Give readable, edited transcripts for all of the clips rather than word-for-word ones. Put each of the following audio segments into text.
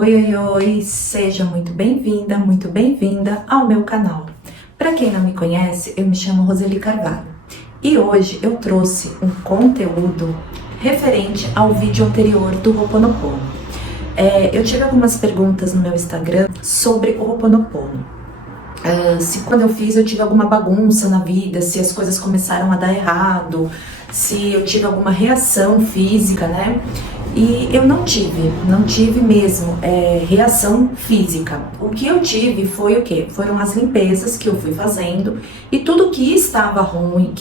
Oi, oi, oi! Seja muito bem-vinda ao meu canal. Para quem não me conhece, eu me chamo Roseli Carvalho e hoje eu trouxe um conteúdo referente ao vídeo anterior do Ho'oponopono. Eu tive algumas perguntas no meu Instagram sobre o Ho'oponopono. Se quando eu fiz eu tive alguma bagunça na vida, se as coisas começaram a dar errado, se eu tive alguma reação física, né? E eu não tive mesmo reação física. O que eu tive foi o quê? Foram as limpezas que eu fui fazendo e tudo que estava ruim,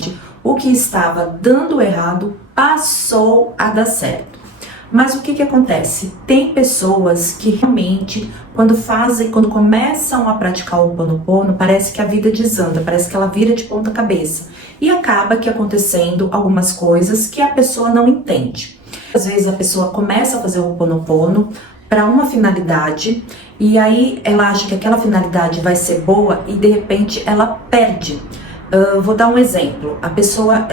o que estava dando errado, passou a dar certo. Mas o que acontece? Tem pessoas que realmente, quando começam a praticar o Ho'oponopono, parece que a vida desanda, parece que ela vira de ponta cabeça. E acaba que acontecendo algumas coisas que a pessoa não entende. Às vezes a pessoa começa a fazer o Ho'oponopono para uma finalidade e aí ela acha que aquela finalidade vai ser boa e de repente ela perde. Vou dar um exemplo. A pessoa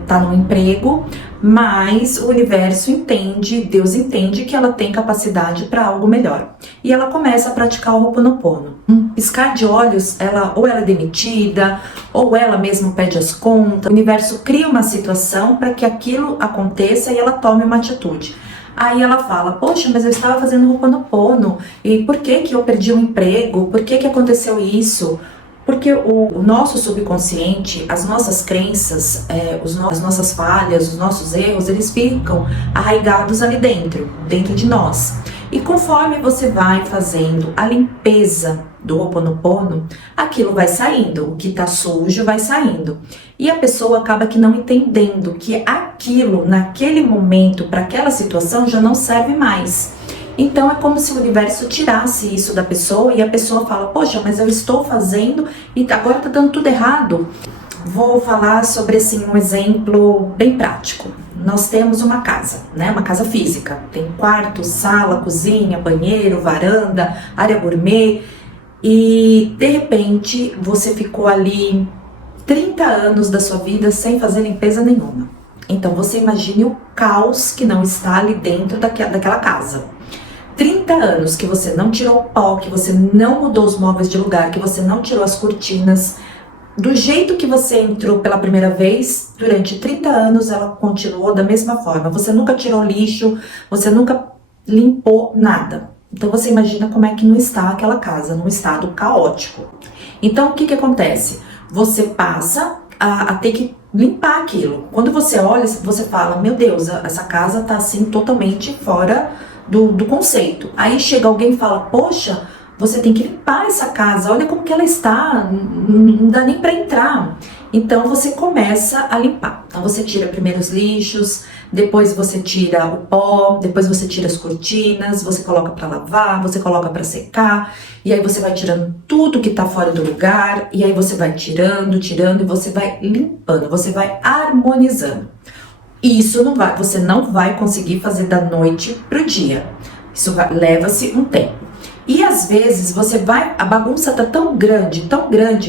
está no emprego, mas o universo entende, Deus entende que ela tem capacidade para algo melhor. E ela começa a praticar o Ho'oponopono. Piscar de olhos, ou ela é demitida, ou ela mesma perde as contas. O universo cria uma situação para que aquilo aconteça e ela tome uma atitude. Aí ela fala, poxa, mas eu estava fazendo Ho'oponopono, e por que eu perdi o emprego? Por que aconteceu isso? Porque o nosso subconsciente, as nossas crenças, as nossas falhas, os nossos erros, eles ficam arraigados ali dentro de nós. E conforme você vai fazendo a limpeza do Ho'oponopono, aquilo vai saindo, o que tá sujo vai saindo. E a pessoa acaba que não entendendo que aquilo, naquele momento, para aquela situação, já não serve mais. Então é como se o universo tirasse isso da pessoa e a pessoa fala, poxa, mas eu estou fazendo e agora tá dando tudo errado. Vou falar sobre assim, um exemplo bem prático. Nós temos uma casa, né? Uma casa física. Tem quarto, sala, cozinha, banheiro, varanda, área gourmet. E de repente você ficou ali 30 anos da sua vida sem fazer limpeza nenhuma. Então você imagine o caos que não está ali dentro daquela casa. 30 anos que você não tirou o pó, que você não mudou os móveis de lugar, que você não tirou as cortinas. Do jeito que você entrou pela primeira vez, durante 30 anos ela continuou da mesma forma. Você nunca tirou lixo, você nunca limpou nada. Então você imagina como é que não está aquela casa, num estado caótico. Então o que acontece? Você passa a ter que limpar aquilo. Quando você olha, você fala, meu Deus, essa casa tá assim totalmente fora do conceito. Aí chega alguém e fala, poxa, você tem que limpar essa casa, olha como que ela está, não dá nem para entrar. Então você começa a limpar. Então você tira primeiro os lixos, depois você tira o pó, depois você tira as cortinas, você coloca para lavar, você coloca para secar, e aí você vai tirando tudo que tá fora do lugar, e aí você vai tirando e você vai limpando, você vai harmonizando. Isso você não vai conseguir fazer da noite pro dia. Isso leva-se um tempo. E às vezes a bagunça tá tão grande,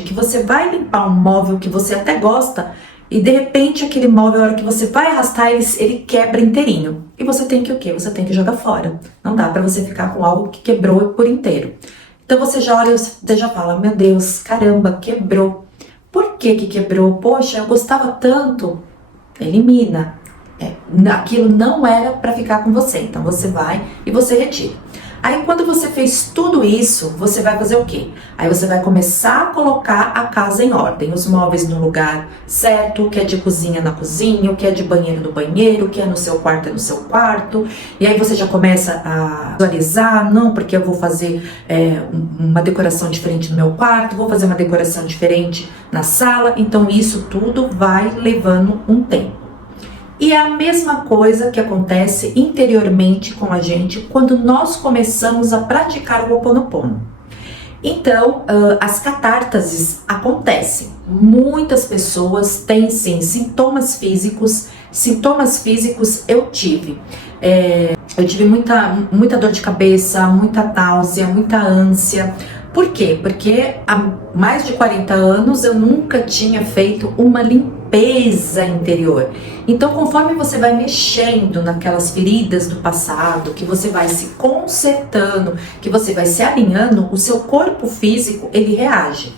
que você vai limpar um móvel que você até gosta e de repente aquele móvel, a hora que você vai arrastar, ele quebra inteirinho. E você tem que o quê? Você tem que jogar fora. Não dá pra você ficar com algo que quebrou por inteiro. Então você já olha, você já fala, meu Deus, caramba, quebrou. Por que quebrou? Poxa, eu gostava tanto. Elimina. Aquilo não era para ficar com você, então você vai e você retira. Aí quando você fez tudo isso, você vai fazer o quê? Aí você vai começar a colocar a casa em ordem, os móveis no lugar certo, o que é de cozinha na cozinha, o que é de banheiro no banheiro, o que é no seu quarto é no seu quarto. E aí você já começa a visualizar, não, porque eu vou fazer uma decoração diferente no meu quarto, vou fazer uma decoração diferente na sala. Então isso tudo vai levando um tempo. E é a mesma coisa que acontece interiormente com a gente quando nós começamos a praticar o Ho'oponopono. Então, as catártases acontecem. Muitas pessoas têm sim sintomas físicos. Sintomas físicos eu tive. Eu tive muita dor de cabeça, muita náusea, muita ânsia. Por quê? Porque há mais de 40 anos eu nunca tinha feito uma limpeza limpeza interior. Então, conforme você vai mexendo naquelas feridas do passado, que você vai se consertando, que você vai se alinhando, o seu corpo físico, ele reage.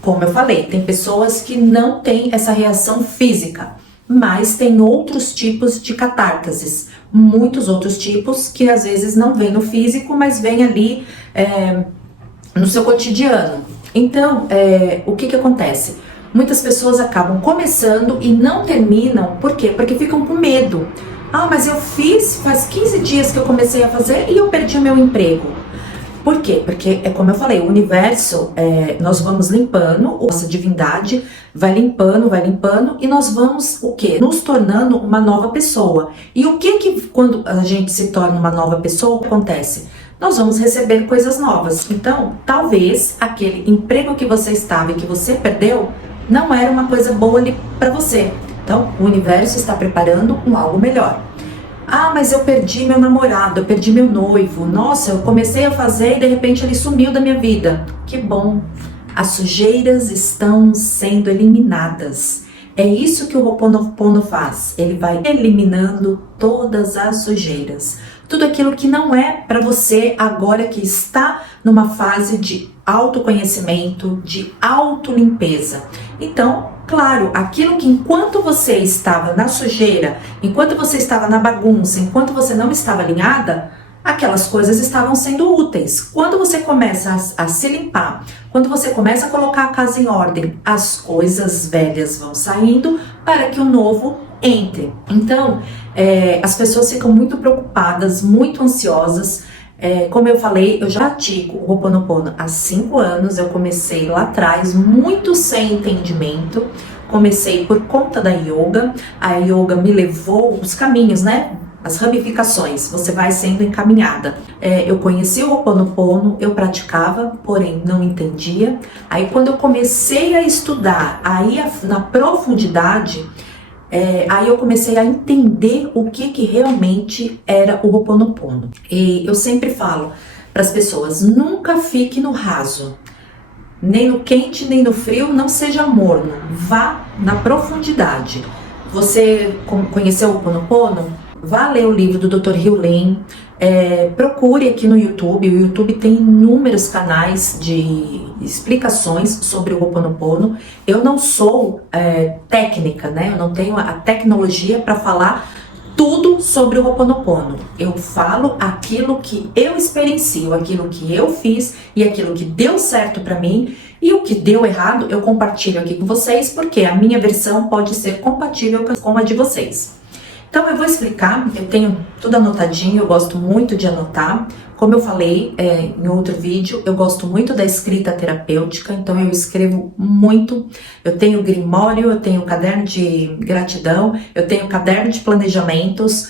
Como eu falei, tem pessoas que não têm essa reação física, mas tem outros tipos de catártases, muitos outros tipos que às vezes não vêm no físico, mas vêm ali no seu cotidiano. Então, o que acontece? Muitas pessoas acabam começando e não terminam, por quê? Porque ficam com medo. Ah, mas eu fiz, faz 15 dias que eu comecei a fazer e eu perdi o meu emprego. Por quê? Porque, como eu falei, o universo, nós vamos limpando, nossa divindade vai limpando e nós vamos, o quê? Nos tornando uma nova pessoa. E o que quando a gente se torna uma nova pessoa, acontece? Nós vamos receber coisas novas. Então, talvez aquele emprego que você estava e que você perdeu, não era uma coisa boa ali para você. Então, o universo está preparando algo melhor. Ah, mas eu perdi meu namorado, eu perdi meu noivo. Nossa, eu comecei a fazer e de repente ele sumiu da minha vida. Que bom! As sujeiras estão sendo eliminadas. É isso que o Ho'oponopono faz. Ele vai eliminando todas as sujeiras. Tudo aquilo que não é para você agora que está numa fase de autoconhecimento, de autolimpeza. Então, claro, aquilo que enquanto você estava na sujeira, enquanto você estava na bagunça, enquanto você não estava alinhada, aquelas coisas estavam sendo úteis. Quando você começa a se limpar, quando você começa a colocar a casa em ordem, as coisas velhas vão saindo para que o novo entre. Então, as pessoas ficam muito preocupadas, muito ansiosas. Como eu falei, eu já pratico o Ho'oponopono há 5 anos, eu comecei lá atrás, muito sem entendimento, comecei por conta da yoga, a yoga me levou os caminhos, né? As ramificações, você vai sendo encaminhada. Eu conheci o Ho'oponopono, eu praticava, porém não entendia. Aí quando eu comecei a estudar, aí na profundidade, aí eu comecei a entender o que realmente era o Ho'oponopono. E eu sempre falo para as pessoas, nunca fique no raso, nem no quente, nem no frio, não seja morno, vá na profundidade. Você conheceu o Ho'oponopono? Vá ler o livro do Dr. Heal Len, procure aqui no YouTube, o YouTube tem inúmeros canais de explicações sobre o Ho'oponopono. Eu não sou técnica, né? Eu não tenho a tecnologia para falar tudo sobre o Ho'oponopono. Eu falo aquilo que eu experiencio, aquilo que eu fiz e aquilo que deu certo para mim, e o que deu errado eu compartilho aqui com vocês, porque a minha versão pode ser compatível com a de vocês. Então eu vou explicar, eu tenho tudo anotadinho, eu gosto muito de anotar. Como eu falei em outro vídeo, eu gosto muito da escrita terapêutica, então eu escrevo muito. Eu tenho grimório, eu tenho caderno de gratidão, eu tenho caderno de planejamentos.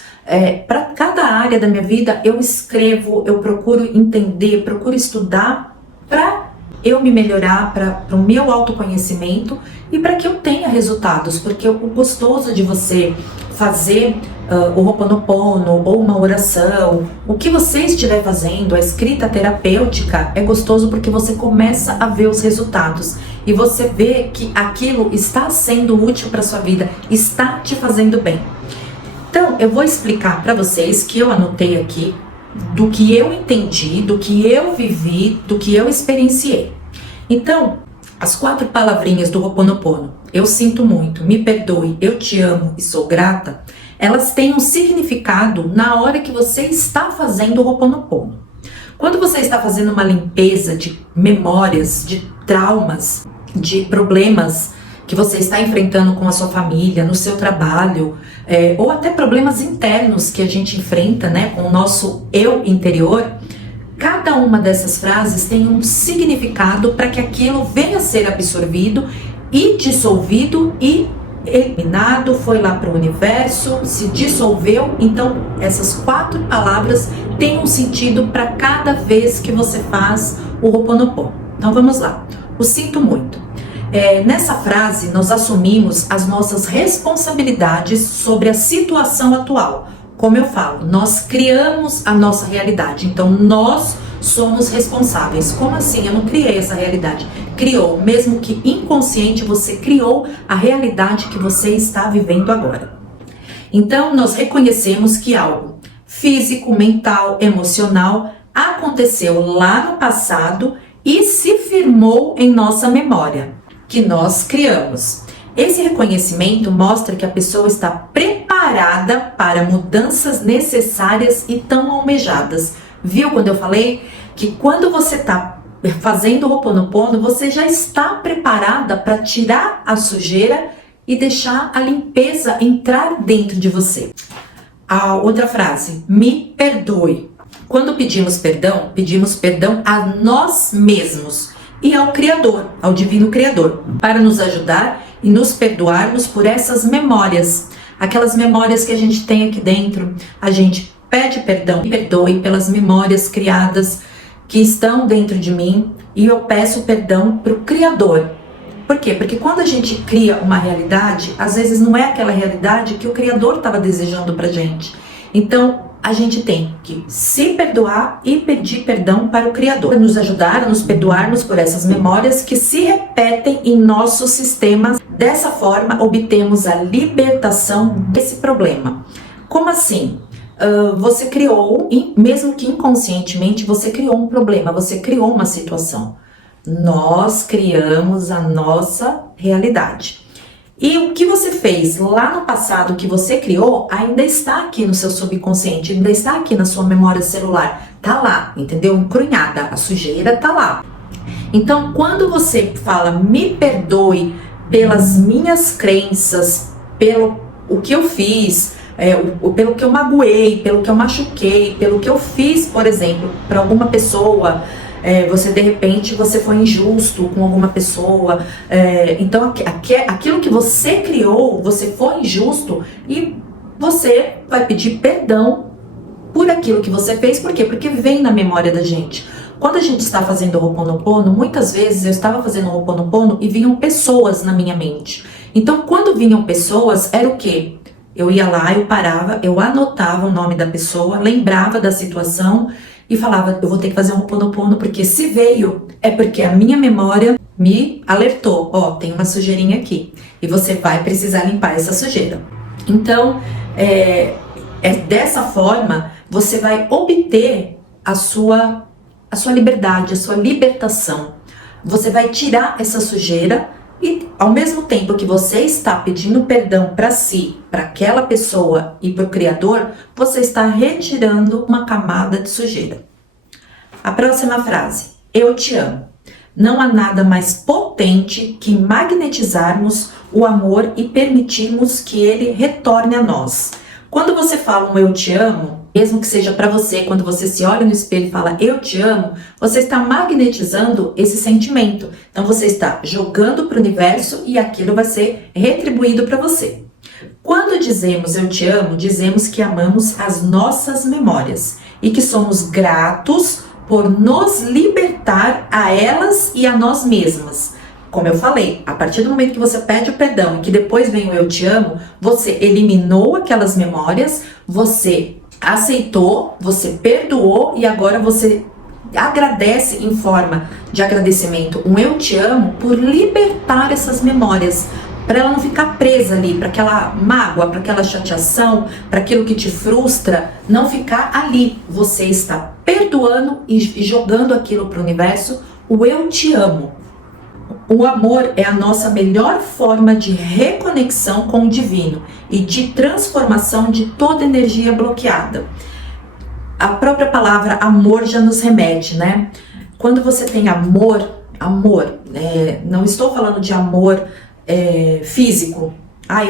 Para cada área da minha vida eu escrevo, eu procuro entender, procuro estudar para eu me melhorar, para o meu autoconhecimento e para que eu tenha resultados, porque o gostoso de você fazer o Ho'oponopono ou uma oração, o que você estiver fazendo, a escrita terapêutica é gostoso porque você começa a ver os resultados e você vê que aquilo está sendo útil para sua vida, está te fazendo bem. Então eu vou explicar para vocês que eu anotei aqui do que eu entendi, do que eu vivi, do que eu experienciei. Então, as 4 palavrinhas do Ho'oponopono, eu sinto muito, me perdoe, eu te amo e sou grata, elas têm um significado na hora que você está fazendo o Ho'oponopono. Quando você está fazendo uma limpeza de memórias, de traumas, de problemas que você está enfrentando com a sua família, no seu trabalho, ou até problemas internos que a gente enfrenta, né, com o nosso eu interior, cada uma dessas frases tem um significado para que aquilo venha a ser absorvido e dissolvido e eliminado, foi lá para o universo, se dissolveu. Então essas 4 palavras têm um sentido para cada vez que você faz o Ho'oponopono. Então vamos lá. O sinto muito. Nessa frase nós assumimos as nossas responsabilidades sobre a situação atual. Como eu falo, nós criamos a nossa realidade, então nós somos responsáveis. Como assim? Eu não criei essa realidade. Criou, mesmo que inconsciente, você criou a realidade que você está vivendo agora. Então, nós reconhecemos que algo físico, mental, emocional aconteceu lá no passado e se firmou em nossa memória, que nós criamos. Esse reconhecimento mostra que a pessoa está preparada para mudanças necessárias e tão almejadas. Viu quando eu falei que quando você está fazendo o Ho'oponopono, você já está preparada para tirar a sujeira e deixar a limpeza entrar dentro de você. A outra frase, me perdoe. Quando pedimos perdão a nós mesmos e ao Criador, ao Divino Criador, para nos ajudar e nos perdoarmos por essas memórias. Aquelas memórias que a gente tem aqui dentro, a gente pede perdão, me perdoe pelas memórias criadas que estão dentro de mim e eu peço perdão para o Criador. Por quê? Porque quando a gente cria uma realidade, às vezes não é aquela realidade que o Criador estava desejando pra gente. Então, a gente tem que se perdoar e pedir perdão para o Criador, para nos ajudar a nos perdoarmos por essas memórias que se repetem em nossos sistemas. Dessa forma, obtemos a libertação desse problema. Como assim? Você criou, mesmo que inconscientemente, você criou um problema, você criou uma situação. Nós criamos a nossa realidade. E o que você fez lá no passado, que você criou, ainda está aqui no seu subconsciente, ainda está aqui na sua memória celular. Tá lá, entendeu? Encrunhada, a sujeira tá lá. Então, quando você fala, me perdoe pelas minhas crenças, pelo o que eu fiz, pelo que eu magoei, pelo que eu machuquei, pelo que eu fiz, por exemplo, para alguma pessoa, você de repente você foi injusto com alguma pessoa, então aquilo que você criou, você foi injusto e você vai pedir perdão por aquilo que você fez. Por quê? Porque vem na memória da gente. Quando a gente está fazendo o Ho'oponopono, muitas vezes eu estava fazendo o Ho'oponopono e vinham pessoas na minha mente. Então quando vinham pessoas, era o quê? Eu ia lá, eu parava, eu anotava o nome da pessoa, lembrava da situação e falava, eu vou ter que fazer um Ho'oponopono, porque se veio, é porque a minha memória me alertou, ó, tem uma sujeirinha aqui, e você vai precisar limpar essa sujeira. Então, dessa forma, você vai obter a sua liberdade, a sua libertação. Você vai tirar essa sujeira e, ao mesmo tempo que você está pedindo perdão para si, para aquela pessoa e para o Criador, você está retirando uma camada de sujeira. A próxima frase, eu te amo. Não há nada mais potente que magnetizarmos o amor e permitirmos que ele retorne a nós. Quando você fala um eu te amo, mesmo que seja para você, quando você se olha no espelho e fala eu te amo, você está magnetizando esse sentimento. Então você está jogando para o universo e aquilo vai ser retribuído para você. Quando dizemos eu te amo, dizemos que amamos as nossas memórias e que somos gratos por nos libertar a elas e a nós mesmas. Como eu falei, a partir do momento que você pede o perdão e que depois vem o eu te amo, você eliminou aquelas memórias, você aceitou, você perdoou e agora você agradece em forma de agradecimento um eu te amo por libertar essas memórias, para ela não ficar presa ali, para aquela mágoa, para aquela chateação, para aquilo que te frustra, não ficar ali. Você está perdoando e jogando aquilo para o universo, o eu te amo. O amor é a nossa melhor forma de reconexão com o divino e de transformação de toda energia bloqueada. A própria palavra amor já nos remete, né? Quando você tem amor, não estou falando de amor físico.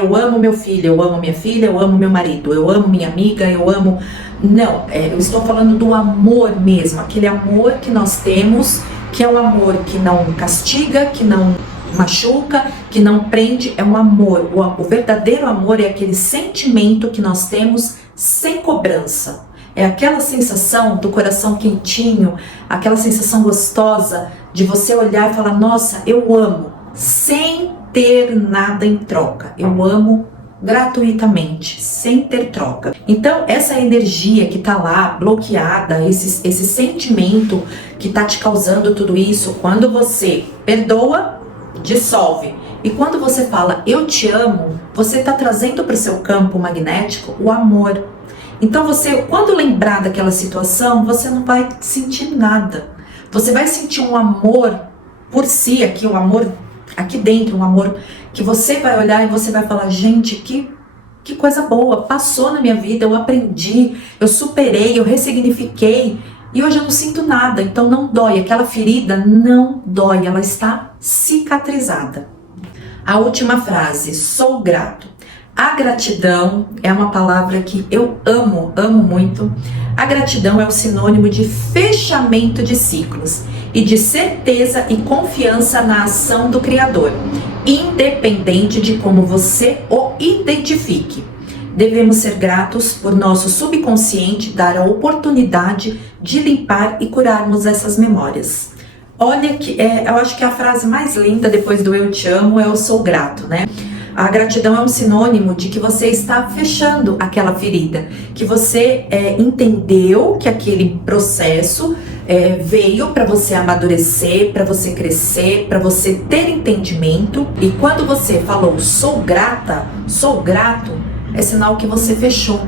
Eu amo meu filho, eu amo minha filha, eu amo meu marido, eu amo minha amiga, eu amo... Não, eu estou falando do amor mesmo, aquele amor que nós temos, que é um amor que não castiga, que não machuca, que não prende, é um amor. O verdadeiro amor é aquele sentimento que nós temos sem cobrança. É aquela sensação do coração quentinho, aquela sensação gostosa de você olhar e falar, nossa, eu amo, sem ter nada em troca. Eu amo gratuitamente, sem ter troca. Então, essa energia que tá lá bloqueada, esse sentimento que tá te causando tudo isso, quando você perdoa, dissolve. E quando você fala eu te amo, você tá trazendo para o seu campo magnético o amor. Então você, quando lembrar daquela situação, você não vai sentir nada. Você vai sentir um amor por si aqui, um amor aqui dentro, um amor que você vai olhar e você vai falar, gente, que coisa boa, passou na minha vida, eu aprendi, eu superei, eu ressignifiquei e hoje eu não sinto nada, então não dói, aquela ferida não dói, ela está cicatrizada. A última frase, sou grato. A gratidão é uma palavra que eu amo muito. A gratidão é o sinônimo de fechamento de ciclos e de certeza e confiança na ação do Criador, independente de como você o identifique. Devemos ser gratos por nosso subconsciente dar a oportunidade de limpar e curarmos essas memórias. Olha que eu acho que a frase mais linda depois do eu te amo é eu sou grato, né? A gratidão é um sinônimo de que você está fechando aquela ferida, que você entendeu que aquele processo veio para você amadurecer, para você crescer, para você ter entendimento. E quando você falou sou grata, sou grato, é sinal que você fechou.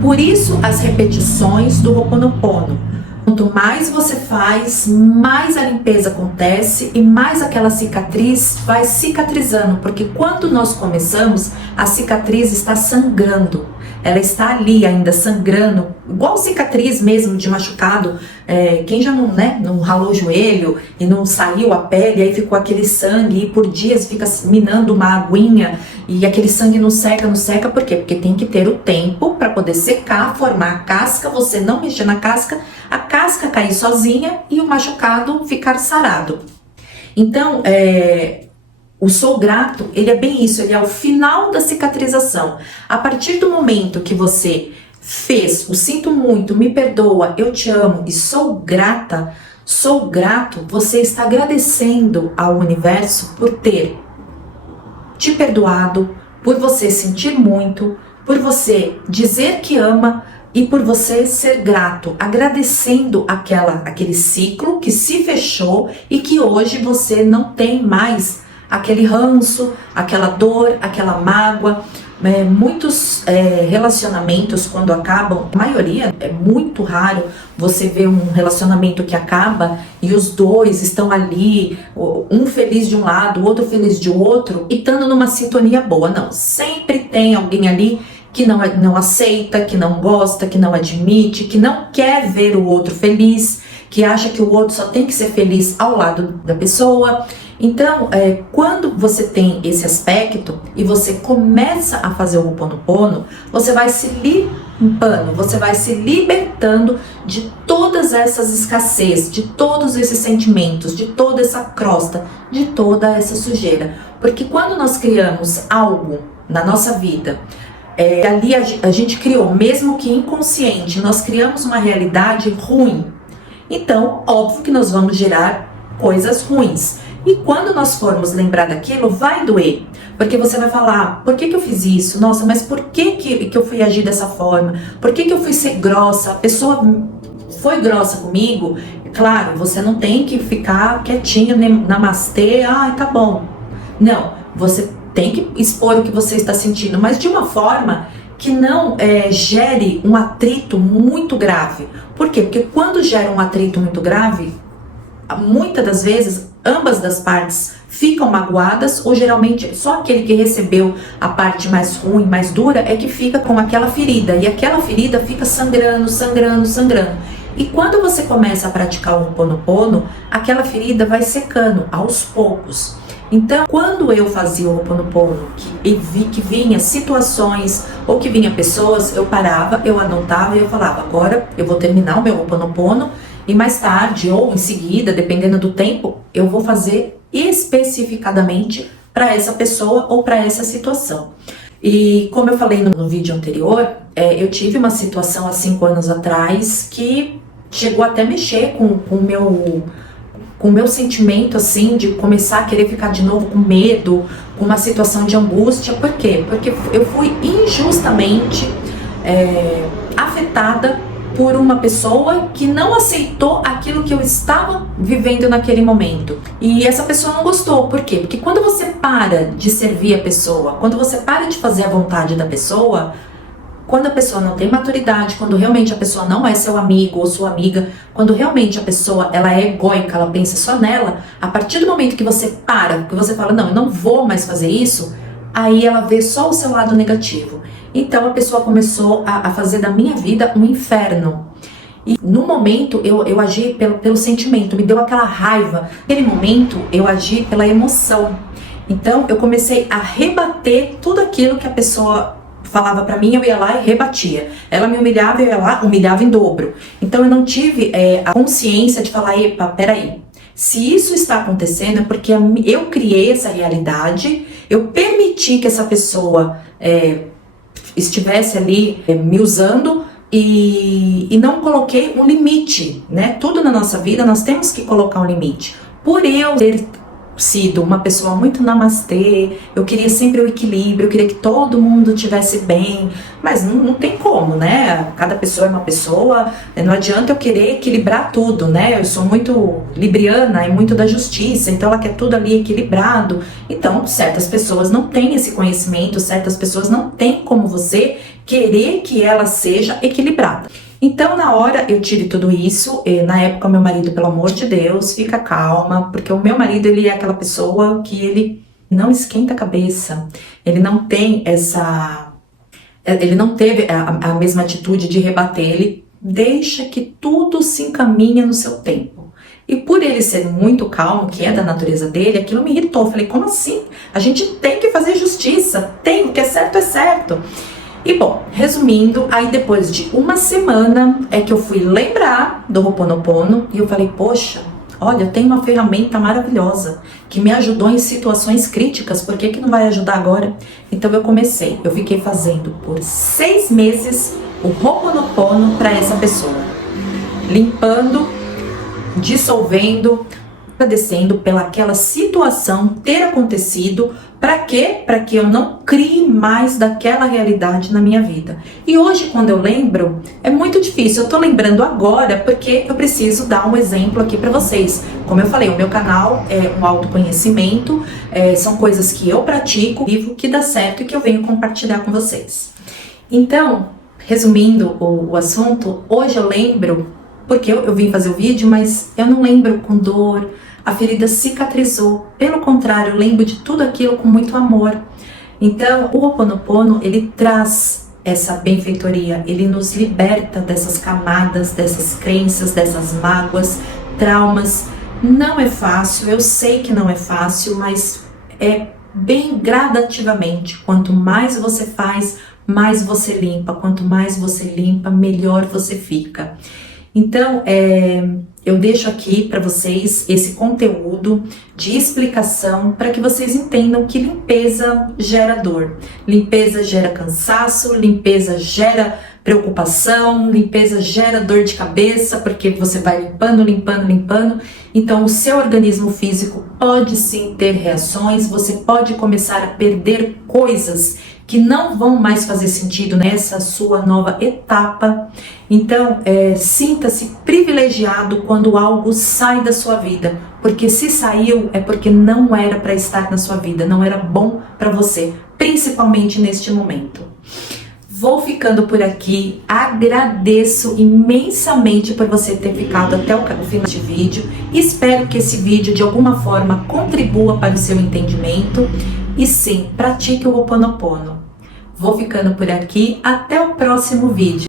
Por isso as repetições do Ho'oponopono. Quanto mais você faz, mais a limpeza acontece e mais aquela cicatriz vai cicatrizando, porque quando nós começamos, a cicatriz está sangrando, ela está ali ainda sangrando, igual cicatriz mesmo de machucado, quem já não ralou o joelho e não saiu a pele, aí ficou aquele sangue e por dias fica minando uma aguinha e aquele sangue não seca, por quê? Porque tem que ter o tempo para poder secar, formar a casca, você não mexer na casca, a casca cair sozinha e o machucado ficar sarado. Então, o sou grato, ele é bem isso, ele é o final da cicatrização. A partir do momento que você fez o sinto muito, me perdoa, eu te amo e sou grata, sou grato, você está agradecendo ao universo por ter te perdoado, por você sentir muito, por você dizer que ama e por você ser grato, agradecendo aquele ciclo que se fechou e que hoje você não tem mais aquele ranço, aquela dor, aquela mágoa. Muitos relacionamentos quando acabam, a maioria é muito raro você ver um relacionamento que acaba e os dois estão ali, um feliz de um lado, o outro feliz de outro e estando numa sintonia boa. Não, sempre tem alguém ali que não aceita, que não gosta, que não admite, que não quer ver o outro feliz, que acha que o outro só tem que ser feliz ao lado da pessoa. Então, quando você tem esse aspecto e você começa a fazer o Ho'oponopono, você vai se limpando, você vai se libertando de todas essas escassez, de todos esses sentimentos, de toda essa crosta, de toda essa sujeira. Porque quando nós criamos algo na nossa vida, ali a gente criou, mesmo que inconsciente, nós criamos uma realidade ruim. Então, óbvio que nós vamos gerar coisas ruins. E quando nós formos lembrar daquilo, vai doer. Porque você vai falar, por que eu fiz isso? Nossa, mas por que eu fui agir dessa forma? Por que eu fui ser grossa? A pessoa foi grossa comigo? Claro, você não tem que ficar quietinho, namastê, tá bom. Não, você tem que expor o que você está sentindo, mas de uma forma que não gere um atrito muito grave. Por quê? Porque quando gera um atrito muito grave, muitas das vezes ambas das partes ficam magoadas, ou geralmente só aquele que recebeu a parte mais ruim, mais dura, é que fica com aquela ferida, e aquela ferida fica sangrando. E quando você começa a praticar o Ho'oponopono, aquela ferida vai secando aos poucos. Então, quando eu fazia o Ho'oponopono e vi que vinha situações ou que vinha pessoas, eu parava, eu anotava e eu falava, agora eu vou terminar o meu Ho'oponopono e mais tarde ou em seguida, dependendo do tempo, eu vou fazer especificadamente para essa pessoa ou para essa situação. E como eu falei no vídeo anterior, eu tive uma situação há 5 anos atrás que chegou até mexer com com o meu sentimento assim de começar a querer ficar de novo com medo, com uma situação de angústia. Por quê? Porque eu fui injustamente afetada por uma pessoa que não aceitou aquilo que eu estava vivendo naquele momento. E essa pessoa não gostou. Por quê? Porque quando você para de servir a pessoa, quando você para de fazer a vontade da pessoa, quando a pessoa não tem maturidade, quando realmente a pessoa não é seu amigo ou sua amiga, quando realmente a pessoa ela é egóica, ela pensa só nela, a partir do momento que você para, que você fala, não, eu não vou mais fazer isso, aí ela vê só o seu lado negativo. Então a pessoa começou a fazer da minha vida um inferno. E no momento eu agi pelo sentimento, me deu aquela raiva. Naquele momento eu agi pela emoção. Então eu comecei a rebater tudo aquilo que a pessoa falava pra mim, eu ia lá e rebatia. Ela me humilhava, eu ia lá, humilhava em dobro. Então eu não tive a consciência de falar, epa, peraí. Se isso está acontecendo é porque eu criei essa realidade, eu permiti que essa pessoa estivesse ali me usando e não coloquei um limite, né? Tudo na nossa vida nós temos que colocar um limite. Por eu ter sido uma pessoa muito namastê, eu queria sempre o equilíbrio, eu queria que todo mundo estivesse bem, mas não tem como, né? Cada pessoa é uma pessoa, não adianta eu querer equilibrar tudo, né? Eu sou muito libriana e muito da justiça, então ela quer tudo ali equilibrado. Então, certas pessoas não têm esse conhecimento, certas pessoas não têm como você querer que ela seja equilibrada. Então, na hora, eu tive tudo isso. Na época, meu marido, pelo amor de Deus, fica calma, porque o meu marido, ele é aquela pessoa que ele não esquenta a cabeça, ele não tem ele não teve a mesma atitude de rebater, ele deixa que tudo se encaminha no seu tempo. E por ele ser muito calmo, que é da natureza dele, aquilo me irritou. Eu falei, como assim? A gente tem que fazer justiça, o que é certo é certo. E bom, resumindo, aí depois de uma semana é que eu fui lembrar do Ho'oponopono e eu falei, poxa, olha, eu tenho uma ferramenta maravilhosa que me ajudou em situações críticas, por que não vai ajudar agora? Então eu fiquei fazendo por 6 meses o Ho'oponopono para essa pessoa, limpando, dissolvendo, agradecendo pelaquela situação ter acontecido. Para quê? Para que eu não crie mais daquela realidade na minha vida. E hoje, quando eu lembro, é muito difícil. Eu tô lembrando agora porque eu preciso dar um exemplo aqui para vocês. Como eu falei, o meu canal é um autoconhecimento, são coisas que eu pratico, vivo, que dá certo e que eu venho compartilhar com vocês. Então, resumindo o assunto, hoje eu lembro, porque eu vim fazer o vídeo, mas eu não lembro com dor, a ferida cicatrizou. Pelo contrário, eu lembro de tudo aquilo com muito amor. Então, o Ho'oponopono, ele traz essa benfeitoria, ele nos liberta dessas camadas, dessas crenças, dessas mágoas, traumas. Não é fácil, eu sei que não é fácil, mas é bem gradativamente. Quanto mais você faz, mais você limpa. Quanto mais você limpa, melhor você fica. Então, eu deixo aqui para vocês esse conteúdo de explicação para que vocês entendam que limpeza gera dor, limpeza gera cansaço, limpeza gera preocupação, limpeza gera dor de cabeça, porque você vai limpando, limpando, limpando. Então, o seu organismo físico pode sim ter reações, você pode começar a perder coisas que não vão mais fazer sentido nessa sua nova etapa. Então, sinta-se privilegiado quando algo sai da sua vida, porque se saiu é porque não era para estar na sua vida, não era bom para você, principalmente neste momento. Vou ficando por aqui, agradeço imensamente por você ter ficado até o final deste vídeo, espero que esse vídeo de alguma forma contribua para o seu entendimento e sim, pratique o Ho'oponopono. Vou ficando por aqui, até o próximo vídeo.